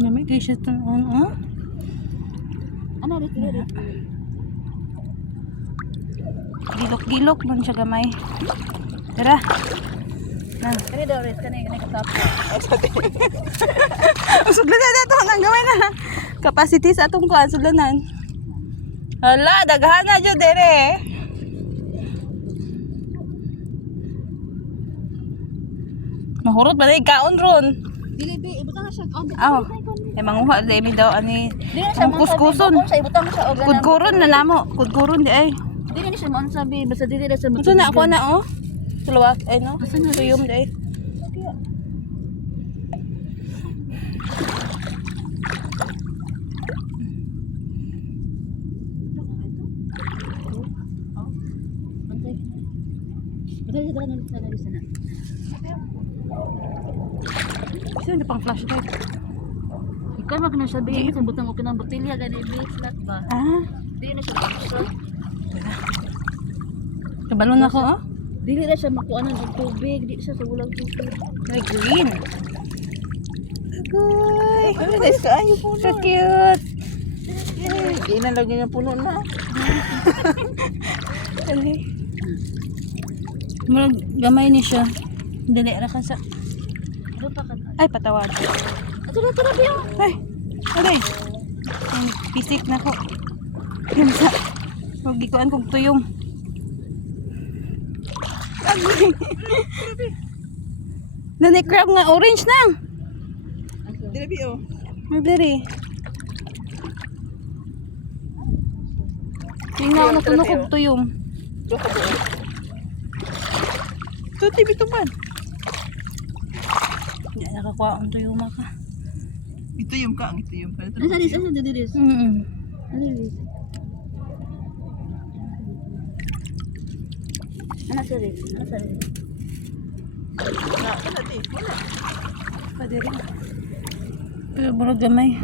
Namay guys ito ano? Ano dito? Gilok-gilok man siya gamay. Tara. Na. Kani daw rin kani katap. Sudlanan na ito. Ang gamay na. Capacity sa atong kuhan. Sudlanan. Hala, daghan na dyan dire. Mahurot ba na ikaon ron? Dili bi ibutang na siya. Aw. Eh manguha demi daw ani. Ang kuskuson. Sa ibutang mo siya og Kudkuron na namo. Kudkuron di ay. Dili ni siya mo sabi basta dili ra sa Ito na ako na oh. Sulawak ay no. Suyom di ay. Dili ra na sana. Sino pang flashlight? Ikaw mag na sabi sa butang o kanang botelya gani flat ba? Ah. Dili na siya buksan. Kabalon ako oh. Dili ra siya makuanan og tubig, di siya sa ulang tubig. Ay, green. Agoy. Ay, guys, kaayo po na. So cute. Hindi na lang yung puno na. Dali. Murag gamay ni siya. Dali ra ka sa. Ano pa ka? Ay, patawad. Ato na biyo. Ay, aray. Ang pisik na ko. Yung sa. Magikuan kong tuyong. Agoy. Nanay crab nga orange na. Dili oh. May dali. Tingnan na tunog kong tuyong. Ito, tibi ito man. Hindi nakakuha ang tuyong maka. Ito yung ka, ito yung ka. Ano sa dis? Ano dis? Ano sa dis? Pwede rin. Pero murag gamay.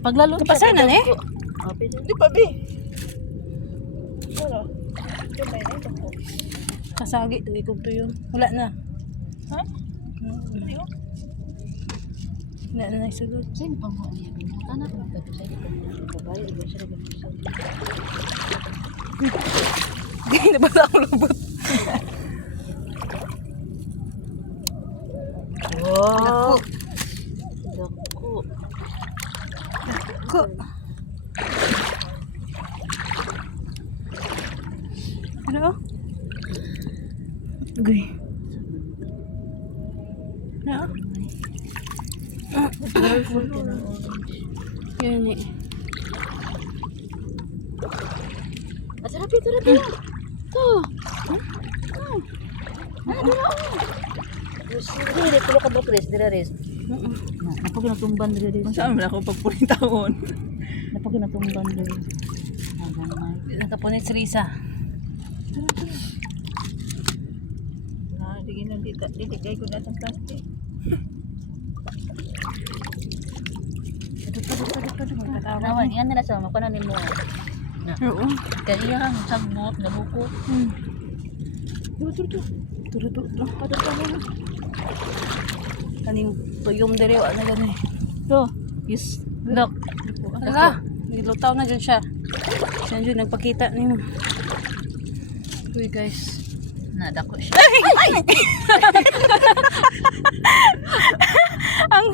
Paglalo Kapasanan eh. Di pa, bi. Ano? Kasagi to ikog tuyong. Wala na. Ha? Wala na nagsulod. Sino pang mo niya? Binutan ako tapos ay babae iba siya nagbinusan. Hindi na ba ako lubot? Wow. Dako. Ko. Ano? Uy. Ano? Yan eh. Masarap ito rin. To. Dili tulo ka dokres dira res. Napag natumban dira res. Saan mo na ako pagpuling taon? Napag natumban dira. Nakapunit si Risa. Digin lang dito. Diligay ko na itong plastic. Nawan, yan nila sa makunan nimo. Oo. Kaya kang sagbot, nabukot. Turo. Kaning tuyom dere wa na gani. To, yes. Look. Ala, nilutaw na dyan siya. Siya dyan nagpakita nimo. Uy guys. Nadako siya. Ang